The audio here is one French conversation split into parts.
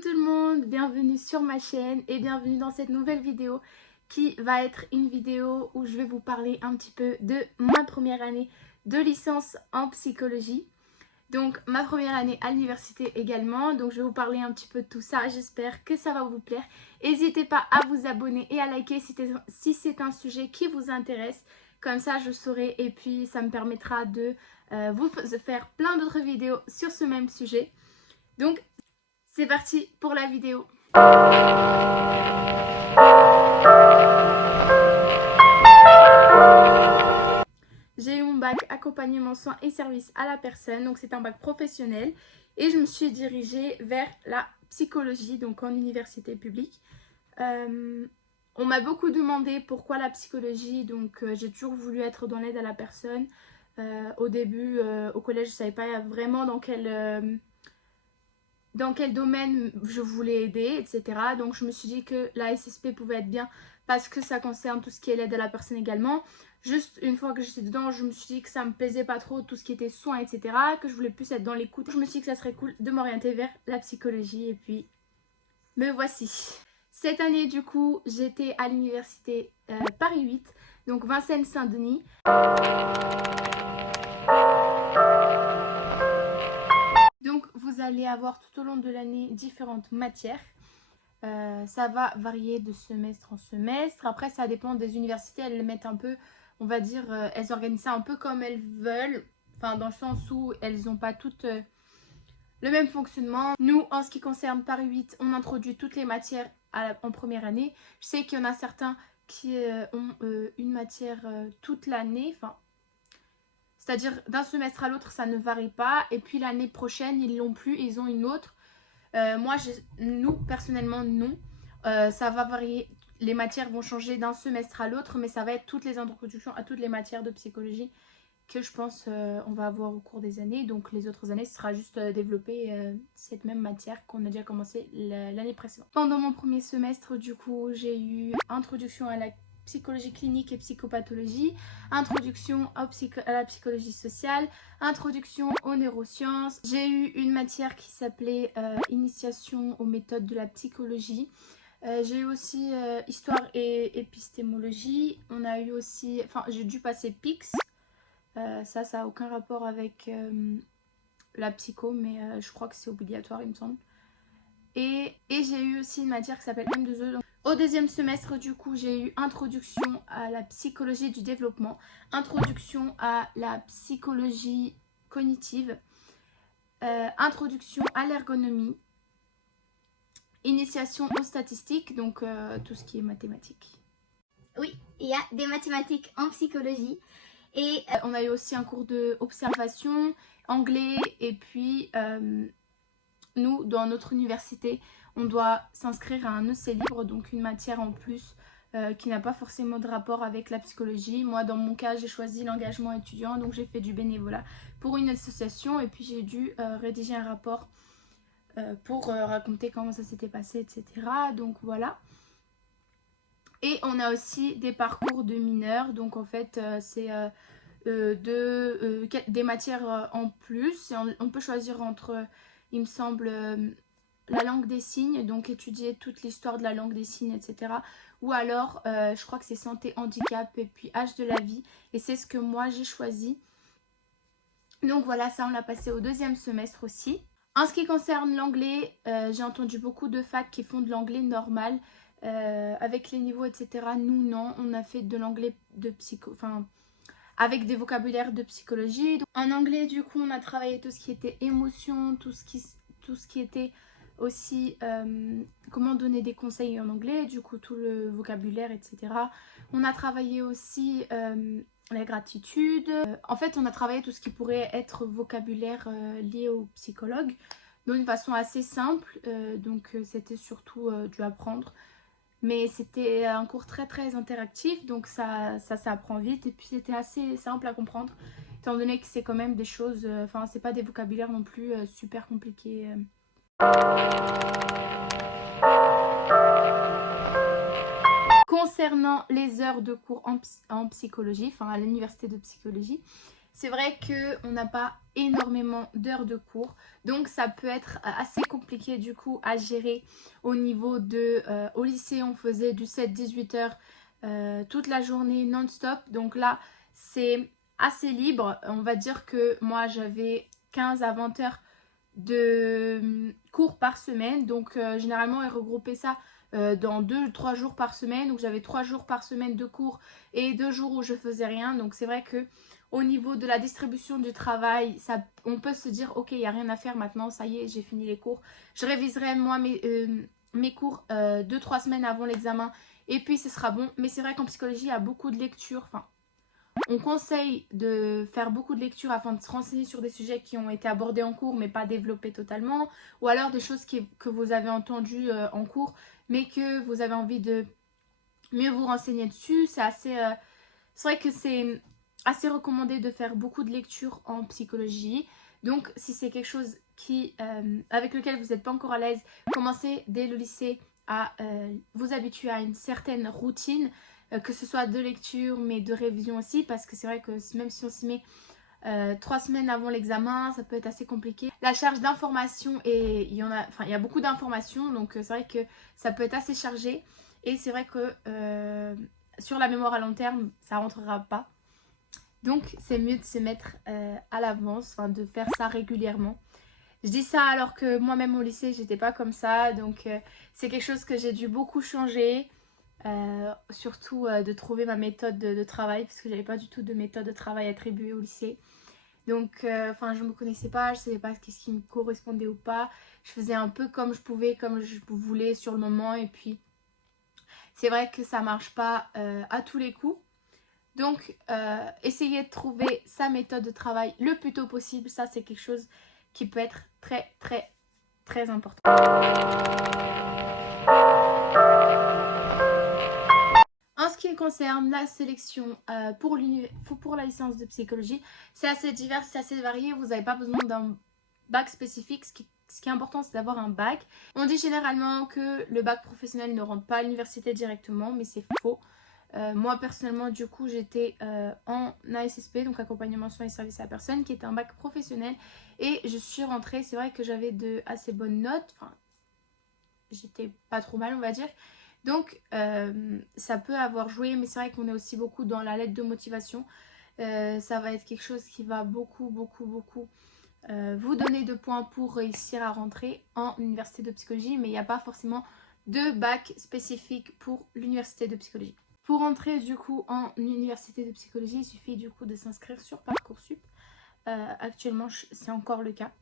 Coucou tout le monde, bienvenue sur ma chaîne et bienvenue dans cette nouvelle vidéo qui va être une vidéo où je vais vous parler un petit peu de ma première année de licence en psychologie. Donc ma première année à l'université également, donc je vais vous parler un petit peu de tout ça, j'espère que ça va vous plaire. N'hésitez pas à vous abonner et à liker si c'est un sujet qui vous intéresse, comme ça je saurai et puis ça me permettra de vous faire plein d'autres vidéos sur ce même sujet. Donc c'est parti pour la vidéo. J'ai eu mon bac accompagnement soins et services à la personne, donc c'est un bac professionnel et je me suis dirigée vers la psychologie, donc en université publique. On m'a beaucoup demandé pourquoi la psychologie, donc j'ai toujours voulu être dans l'aide à la personne. Au début, au collège, je ne savais pas vraiment dans quel domaine je voulais aider, etc. Donc je me suis dit que la SSP pouvait être bien parce que ça concerne tout ce qui est l'aide à la personne également. Juste une fois que j'étais dedans, je me suis dit que ça me plaisait pas trop tout ce qui était soins, etc. Que je voulais plus être dans l'écoute. Je me suis dit que ça serait cool de m'orienter vers la psychologie et puis me voici. Cette année du coup, j'étais à l'université Paris 8, donc Vincennes-Saint-Denis. Donc vous allez avoir tout au long de l'année différentes matières. Ça va varier de semestre en semestre. Après ça dépend des universités, elles le mettent un peu, on va dire, elles organisent ça un peu comme elles veulent. Enfin dans le sens où elles n'ont pas toutes le même fonctionnement. Nous en ce qui concerne Paris 8, on introduit toutes les matières en première année. Je sais qu'il y en a certains qui ont une matière toute l'année, enfin c'est-à-dire d'un semestre à l'autre ça ne varie pas, et puis l'année prochaine ils l'ont plus, ils ont une autre. Nous personnellement non, ça va varier, les matières vont changer d'un semestre à l'autre, mais ça va être toutes les introductions à toutes les matières de psychologie que je pense on va avoir au cours des années. Donc les autres années ce sera juste développer cette même matière qu'on a déjà commencé l'année précédente. Pendant mon premier semestre du coup j'ai eu introduction à la psychologie clinique et psychopathologie, introduction à la psychologie sociale, introduction aux neurosciences. J'ai eu une matière qui s'appelait initiation aux méthodes de la psychologie. J'ai eu aussi histoire et épistémologie. On a eu aussi, enfin j'ai dû passer PIX. Ça n'a aucun rapport avec la psycho, mais je crois que c'est obligatoire, il me semble. Et j'ai eu aussi une matière qui s'appelle M2E. Donc, au deuxième semestre, du coup, j'ai eu introduction à la psychologie du développement, introduction à la psychologie cognitive, introduction à l'ergonomie, initiation aux statistiques, donc tout ce qui est mathématiques. Oui, il y a des mathématiques en psychologie. Et on a eu aussi un cours d'observation, anglais, et puis nous, dans notre université, on doit s'inscrire à un EC libre, donc une matière en plus qui n'a pas forcément de rapport avec la psychologie. Moi, dans mon cas, j'ai choisi l'engagement étudiant, donc j'ai fait du bénévolat pour une association, et puis j'ai dû rédiger un rapport pour raconter comment ça s'était passé, etc. Donc voilà. Et on a aussi des parcours de mineurs, donc en fait c'est des matières en plus. Et on peut choisir entre, il me semble, la langue des signes, donc étudier toute l'histoire de la langue des signes, etc. Ou alors, je crois que c'est santé, handicap et puis âge de la vie. Et c'est ce que moi j'ai choisi. Donc voilà, ça on l'a passé au deuxième semestre aussi. En ce qui concerne l'anglais, j'ai entendu beaucoup de facs qui font de l'anglais normal. Avec les niveaux, etc. Nous, non, on a fait de l'anglais de psycho... Enfin, avec des vocabulaires de psychologie. Donc, en anglais, du coup, on a travaillé tout ce qui était émotion, tout ce qui était aussi comment donner des conseils en anglais, du coup, tout le vocabulaire, etc. On a travaillé aussi la gratitude. En fait, on a travaillé tout ce qui pourrait être vocabulaire lié au psychologue, d'une façon assez simple. Donc, c'était surtout du apprendre. Mais c'était un cours très très interactif, donc ça s'apprend vite, et puis c'était assez simple à comprendre, étant donné que c'est quand même des choses, enfin c'est pas des vocabulaires non plus super compliqués. Concernant les heures de cours en psychologie, enfin à l'université de psychologie, c'est vrai qu'on n'a pas énormément d'heures de cours, donc ça peut être assez compliqué du coup à gérer au niveau de... au lycée, on faisait du 7-18 heures toute la journée non-stop, donc là, c'est assez libre. On va dire que moi, j'avais 15 à 20 heures de cours par semaine, donc généralement, ils regroupaient ça dans 2-3 jours par semaine, donc j'avais 3 jours par semaine de cours et 2 jours où je faisais rien, donc c'est vrai que au niveau de la distribution du travail, ça, on peut se dire ok, il n'y a rien à faire maintenant, ça y est, j'ai fini les cours. Je réviserai moi mes cours 2-3 semaines avant l'examen et puis ce sera bon. Mais c'est vrai qu'en psychologie, il y a beaucoup de lectures. Enfin, on conseille de faire beaucoup de lectures afin de se renseigner sur des sujets qui ont été abordés en cours mais pas développés totalement. Ou alors des choses que vous avez entendues en cours mais que vous avez envie de mieux vous renseigner dessus. C'est assez... c'est vrai que c'est assez recommandé de faire beaucoup de lectures en psychologie. Donc, si c'est quelque chose avec lequel vous n'êtes pas encore à l'aise, commencez dès le lycée à vous habituer à une certaine routine, que ce soit de lecture, mais de révision aussi, parce que c'est vrai que même si on s'y met 3 semaines avant l'examen, ça peut être assez compliqué. La charge d'information, et il y a beaucoup d'informations, donc c'est vrai que ça peut être assez chargé. Et c'est vrai que sur la mémoire à long terme, ça rentrera pas. Donc c'est mieux de se mettre à l'avance, enfin de faire ça régulièrement. Je dis ça alors que moi-même au lycée, j'étais pas comme ça. Donc c'est quelque chose que j'ai dû beaucoup changer. Surtout de trouver ma méthode de travail, parce que j'avais pas du tout de méthode de travail attribuée au lycée. Donc, enfin, je me connaissais pas, je savais pas ce qui me correspondait ou pas. Je faisais un peu comme je pouvais, comme je voulais sur le moment. Et puis, c'est vrai que ça marche pas à tous les coups. Donc, essayez de trouver sa méthode de travail le plus tôt possible. Ça, c'est quelque chose qui peut être très, très, très important. En ce qui concerne la sélection pour la licence de psychologie, c'est assez divers, c'est assez varié. Vous n'avez pas besoin d'un bac spécifique. Ce qui est important, c'est d'avoir un bac. On dit généralement que le bac professionnel ne rentre pas à l'université directement, mais c'est faux. Moi, personnellement, du coup, j'étais en ASSP, donc accompagnement soins et services à la personne, qui était un bac professionnel. Et je suis rentrée, c'est vrai que j'avais de assez bonnes notes. Enfin, j'étais pas trop mal, on va dire. Donc, ça peut avoir joué, mais c'est vrai qu'on est aussi beaucoup dans la lettre de motivation. Ça va être quelque chose qui va beaucoup vous donner de points pour réussir à rentrer en université de psychologie, mais il n'y a pas forcément de bac spécifique pour l'université de psychologie. Pour entrer du coup en université de psychologie, il suffit du coup de s'inscrire sur Parcoursup. Actuellement, c'est encore le cas.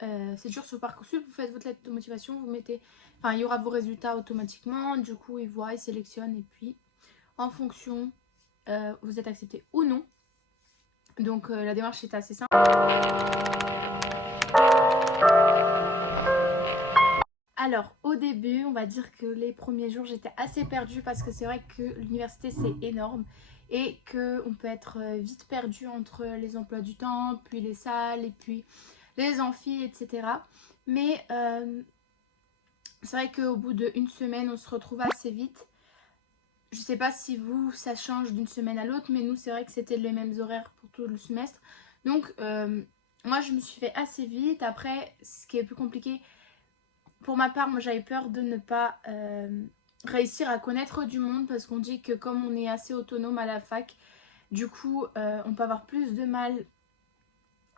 C'est toujours sur Parcoursup, vous faites votre lettre de motivation, vous mettez, enfin il y aura vos résultats automatiquement, du coup ils voient, ils sélectionnent et puis en fonction vous êtes accepté ou non. Donc la démarche est assez simple. Alors au début, on va dire que les premiers jours j'étais assez perdue parce que c'est vrai que l'université c'est énorme et qu'on peut être vite perdu entre les emplois du temps, puis les salles et puis les amphis, etc. Mais c'est vrai qu'au bout d'une semaine, on se retrouve assez vite. Je sais pas si vous, ça change d'une semaine à l'autre, mais nous, c'est vrai que c'était les mêmes horaires pour tout le semestre. Donc, moi, je me suis fait assez vite. Après, ce qui est plus compliqué, pour ma part, moi, j'avais peur de ne pas réussir à connaître du monde parce qu'on dit que comme on est assez autonome à la fac, du coup, on peut avoir plus de mal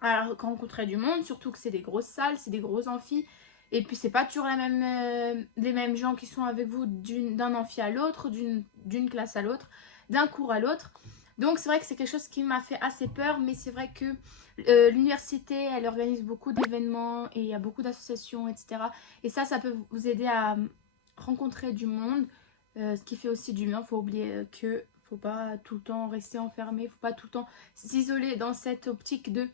à rencontrer du monde, surtout que c'est des grosses salles, c'est des gros amphis. Et puis c'est pas toujours les mêmes gens qui sont avec vous d'un amphi à l'autre, d'une classe à l'autre, d'un cours à l'autre. Donc c'est vrai que c'est quelque chose qui m'a fait assez peur, mais c'est vrai que l'université, elle organise beaucoup d'événements et il y a beaucoup d'associations, etc. Et ça peut vous aider à rencontrer du monde, ce qui fait aussi du bien. Faut oublier que faut pas tout le temps rester enfermé, faut pas tout le temps s'isoler dans cette optique de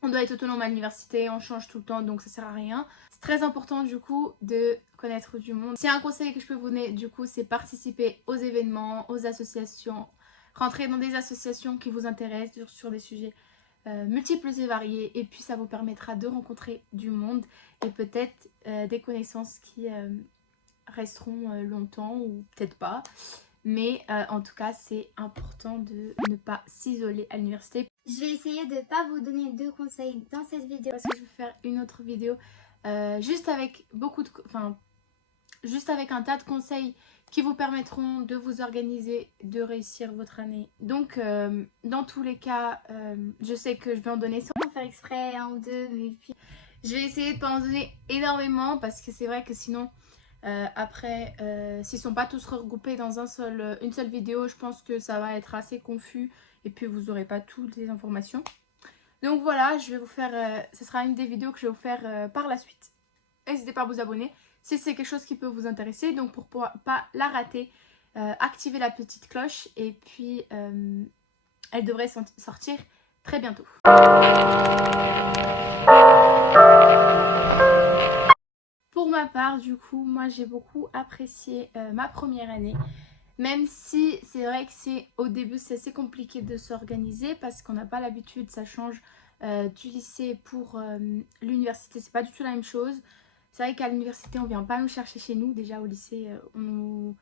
on doit être autonome à l'université, on change tout le temps, donc ça sert à rien. C'est très important du coup de connaître du monde. Si un conseil que je peux vous donner du coup, c'est participer aux événements, aux associations, rentrer dans des associations qui vous intéressent sur des sujets multiples et variés, et puis ça vous permettra de rencontrer du monde et peut-être des connaissances qui resteront longtemps ou peut-être pas. Mais en tout cas, c'est important de ne pas s'isoler à l'université. Je vais essayer de ne pas vous donner de conseils dans cette vidéo. Parce que je vais faire une autre vidéo juste avec juste avec un tas de conseils qui vous permettront de vous organiser, de réussir votre année. Donc, dans tous les cas, je sais que je vais en donner sans Faire exprès un ou deux, mais puis je vais essayer de pas en donner énormément parce que c'est vrai que sinon, après, s'ils sont pas tous regroupés dans une seule vidéo, je pense que ça va être assez confus et puis vous n'aurez pas toutes les informations. Donc voilà, je vais vous faire, ce sera une des vidéos que je vais vous faire par la suite. N'hésitez pas à vous abonner si c'est quelque chose qui peut vous intéresser. Donc pour pas la rater, activez la petite cloche et puis elle devrait sortir très bientôt. Pour ma part, du coup, moi j'ai beaucoup apprécié ma première année. Même si c'est vrai que au début c'est assez compliqué de s'organiser parce qu'on n'a pas l'habitude, ça change du lycée pour l'université, c'est pas du tout la même chose. C'est vrai qu'à l'université on vient pas nous chercher chez nous, déjà au lycée on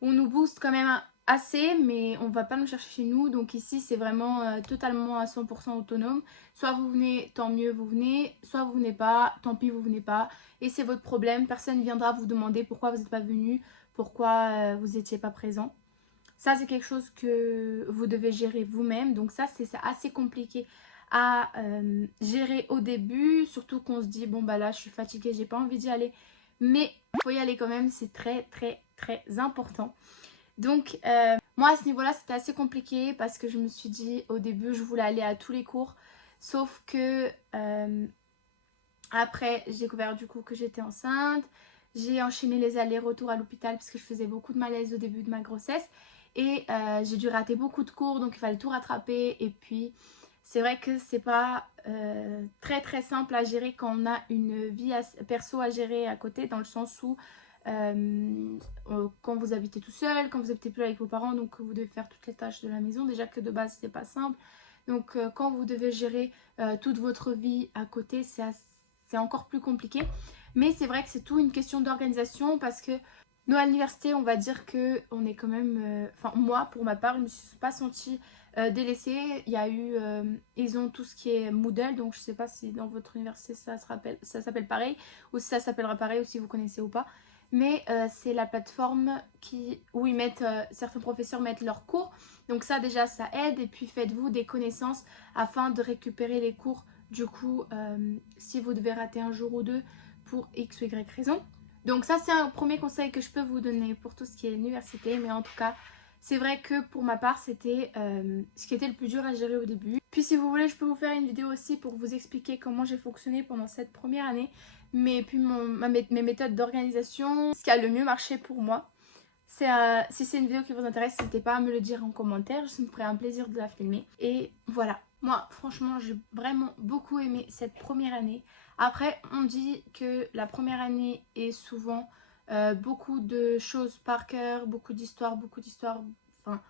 nous booste quand même assez mais on va pas nous chercher chez nous. Donc ici c'est vraiment totalement à 100% autonome. Soit vous venez, tant mieux vous venez, soit vous venez pas, tant pis vous venez pas. Et c'est votre problème, personne ne viendra vous demander pourquoi vous n'êtes pas venu, pourquoi vous n'étiez pas présent. Ça c'est quelque chose que vous devez gérer vous-même. Donc ça c'est assez compliqué à gérer au début. Surtout qu'on se dit bon bah là je suis fatiguée, j'ai pas envie d'y aller. Mais il faut y aller quand même, c'est très très très important. Donc moi à ce niveau là c'était assez compliqué parce que je me suis dit au début je voulais aller à tous les cours. Sauf que après j'ai découvert du coup que j'étais enceinte. J'ai enchaîné les allers-retours à l'hôpital parce que je faisais beaucoup de malaise au début de ma grossesse. Et j'ai dû rater beaucoup de cours donc il fallait tout rattraper. Et puis c'est vrai que c'est pas très très simple à gérer quand on a une vie perso à gérer à côté. Dans le sens où quand vous habitez tout seul, quand vous habitez plus avec vos parents, donc vous devez faire toutes les tâches de la maison. Déjà que de base c'est pas simple. Donc quand vous devez gérer toute votre vie à côté, c'est encore plus compliqué. Mais c'est vrai que c'est tout une question d'organisation parce que nous à l'université on va dire que on est quand même... Enfin moi pour ma part je ne me suis pas sentie délaissée. Il y a eu... ils ont tout ce qui est Moodle, donc je sais pas si dans votre université ça s'appelle pareil ou si ça s'appellera pareil ou si vous connaissez ou pas. Mais c'est la plateforme où ils mettent, certains professeurs mettent leurs cours. Donc ça déjà ça aide. Et puis faites-vous des connaissances afin de récupérer les cours. Du coup si vous devez rater un jour ou deux pour X ou Y raison. Donc ça c'est un premier conseil que je peux vous donner pour tout ce qui est l'université. Mais en tout cas c'est vrai que pour ma part c'était ce qui était le plus dur à gérer au début. Puis si vous voulez je peux vous faire une vidéo aussi pour vous expliquer comment j'ai fonctionné pendant cette première année. Mais puis mes méthodes d'organisation, ce qui a le mieux marché pour moi. Si c'est une vidéo qui vous intéresse, n'hésitez pas à me le dire en commentaire, ça me ferait un plaisir de la filmer. Et voilà, moi franchement j'ai vraiment beaucoup aimé cette première année. Après on dit que la première année est souvent beaucoup de choses par cœur, beaucoup d'histoires, enfin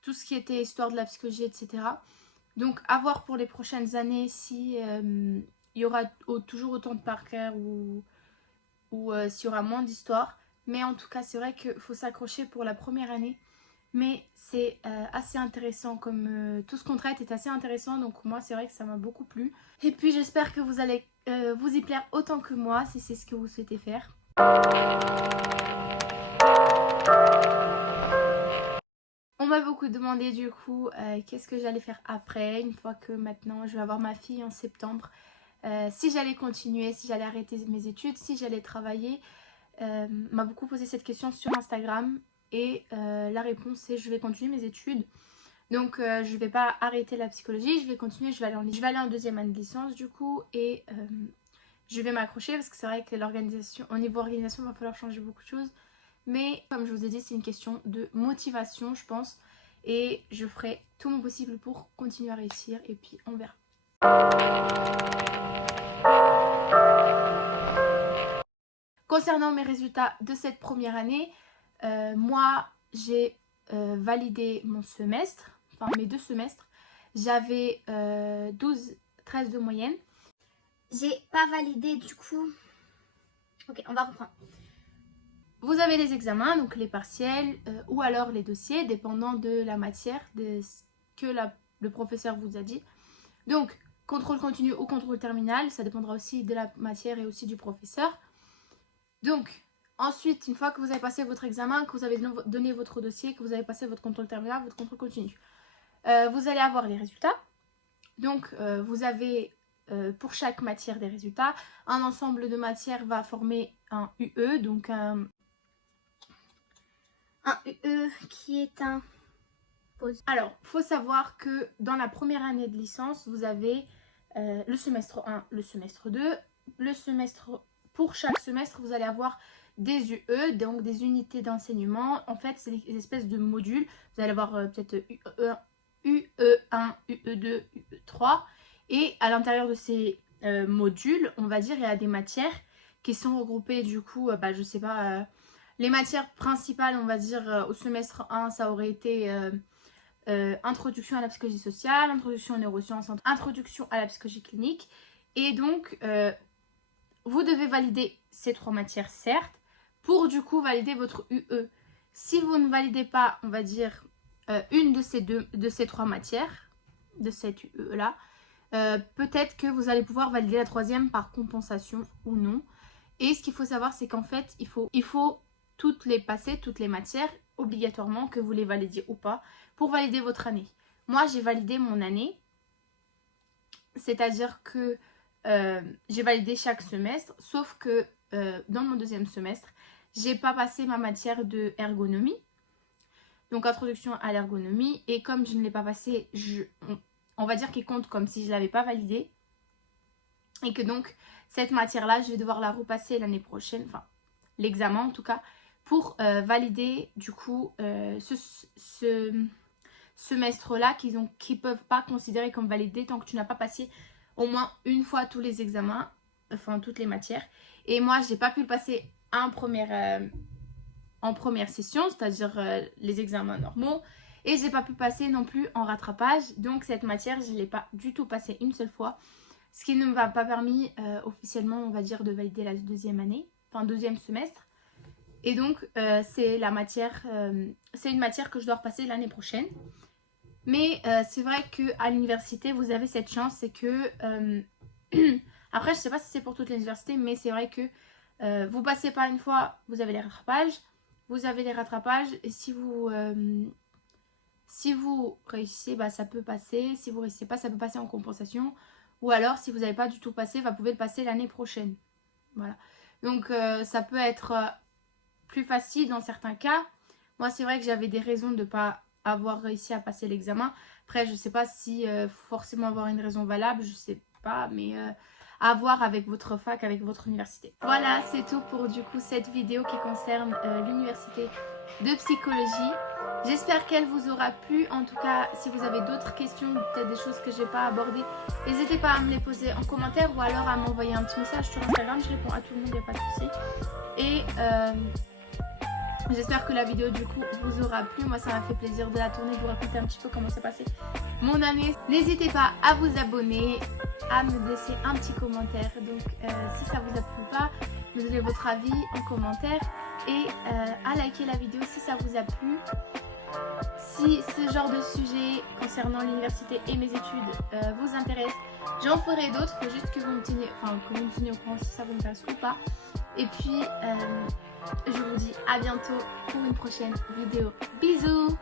tout ce qui était histoire de la psychologie, etc. Donc à voir pour les prochaines années si il y aura toujours autant de par cœur ou s'il y aura moins d'histoires. Mais en tout cas c'est vrai qu'il faut s'accrocher pour la première année. Mais c'est assez intéressant, comme tout ce qu'on traite est assez intéressant. Donc moi c'est vrai que ça m'a beaucoup plu. Et puis j'espère que vous allez vous y plaire autant que moi si c'est ce que vous souhaitez faire. On m'a beaucoup demandé du coup qu'est-ce que j'allais faire après, une fois que maintenant je vais avoir ma fille en septembre. Si j'allais continuer, si j'allais arrêter mes études, si j'allais travailler. M'a beaucoup posé cette question sur Instagram. Et la réponse est je vais continuer mes études. Donc je vais pas arrêter la psychologie, je vais continuer, je vais aller en deuxième année de licence du coup. Et je vais m'accrocher parce que c'est vrai que au niveau organisation il va falloir changer beaucoup de choses. Mais comme je vous ai dit c'est une question de motivation je pense. Et je ferai tout mon possible pour continuer à réussir et puis on verra. Concernant mes résultats de cette première année, moi j'ai validé mon semestre, enfin mes 2 semestres. J'avais 12-13 de moyenne. j'ai pas validé du coup. Ok, on va reprendre. Vous avez les examens, donc les partiels ou alors les dossiers, dépendant de la matière, de ce que le professeur vous a dit. Donc, contrôle continu ou contrôle terminal, ça dépendra aussi de la matière et aussi du professeur. Donc, ensuite, une fois que vous avez passé votre examen, que vous avez donné votre dossier, que vous avez passé votre contrôle terminal, votre contrôle continu, vous allez avoir les résultats. Donc, vous avez pour chaque matière des résultats. Un ensemble de matières va former un UE, donc un UE qui est un... Alors, il faut savoir que dans la première année de licence, vous avez le semestre 1, le semestre 2, le semestre... Pour chaque semestre, vous allez avoir des UE, donc des unités d'enseignement. En fait, c'est des espèces de modules. Vous allez avoir peut-être UE1, UE2, UE3. Et à l'intérieur de ces modules, on va dire, il y a des matières qui sont regroupées du coup, je sais pas, les matières principales, on va dire, au semestre 1, ça aurait été introduction à la psychologie sociale, introduction aux neurosciences, introduction à la psychologie clinique. Et donc, vous devez valider ces 3 matières, certes, pour du coup valider votre UE. Si vous ne validez pas, on va dire, une de ces 3 matières, de cette UE-là, peut-être que vous allez pouvoir valider la 3e par compensation ou non. Et ce qu'il faut savoir, c'est qu'en fait, il faut toutes les passer, toutes les matières, obligatoirement, que vous les validiez ou pas, pour valider votre année. Moi, j'ai validé mon année, c'est-à-dire que j'ai validé chaque semestre, sauf que dans mon 2e semestre, j'ai pas passé ma matière de ergonomie, donc introduction à l'ergonomie, et comme je ne l'ai pas passé, on va dire qu'il compte comme si je ne l'avais pas validé, et que donc cette matière-là, je vais devoir la repasser l'année prochaine, enfin l'examen en tout cas, pour valider du coup ce semestre-là qu'ils ne peuvent pas considérer comme validé tant que tu n'as pas passé au moins une fois tous les examens, enfin toutes les matières. Et moi, j'ai pas pu le passer en première session, c'est-à-dire les examens normaux. Et j'ai pas pu passer non plus en rattrapage. Donc cette matière, je ne l'ai pas du tout passée une seule fois. Ce qui ne m'a pas permis officiellement, on va dire, de valider la 2e année, enfin 2e semestre. Et donc c'est une matière que je dois repasser l'année prochaine. Mais c'est vrai qu'à l'université, vous avez cette chance, c'est que... après, je sais pas si c'est pour toutes les universités, mais c'est vrai que vous passez pas une fois, vous avez les rattrapages. Vous avez les rattrapages et si vous réussissez, ça peut passer. Si vous réussissez pas, ça peut passer en compensation. Ou alors, si vous n'avez pas du tout passé, vous pouvez le passer l'année prochaine. Voilà. Donc, ça peut être plus facile dans certains cas. Moi, c'est vrai que j'avais des raisons de ne pas avoir réussi à passer l'examen. Après, je sais pas si faut forcément avoir une raison valable, je sais pas, mais à voir avec votre fac, avec votre université. Voilà, c'est tout pour du coup cette vidéo qui concerne l'université de psychologie. J'espère qu'elle vous aura plu. En tout cas, si vous avez d'autres questions, peut-être des choses que j'ai pas abordées, n'hésitez pas à me les poser en commentaire ou alors à m'envoyer un petit message sur Instagram. Je réponds à tout le monde, il n'y a pas de souci. Et j'espère que la vidéo du coup vous aura plu. Moi, ça m'a fait plaisir de la tourner, de vous raconter un petit peu comment s'est passé mon année. N'hésitez pas à vous abonner, à me laisser un petit commentaire. Donc si ça vous a plu ou pas, me donner votre avis en commentaire et à liker la vidéo si ça vous a plu. Si ce genre de sujet concernant l'université et mes études vous intéresse, j'en ferai d'autres. Il faut juste que vous me teniez, au courant si ça vous intéresse ou pas. Et puis je vous dis à bientôt pour une prochaine vidéo. Bisous!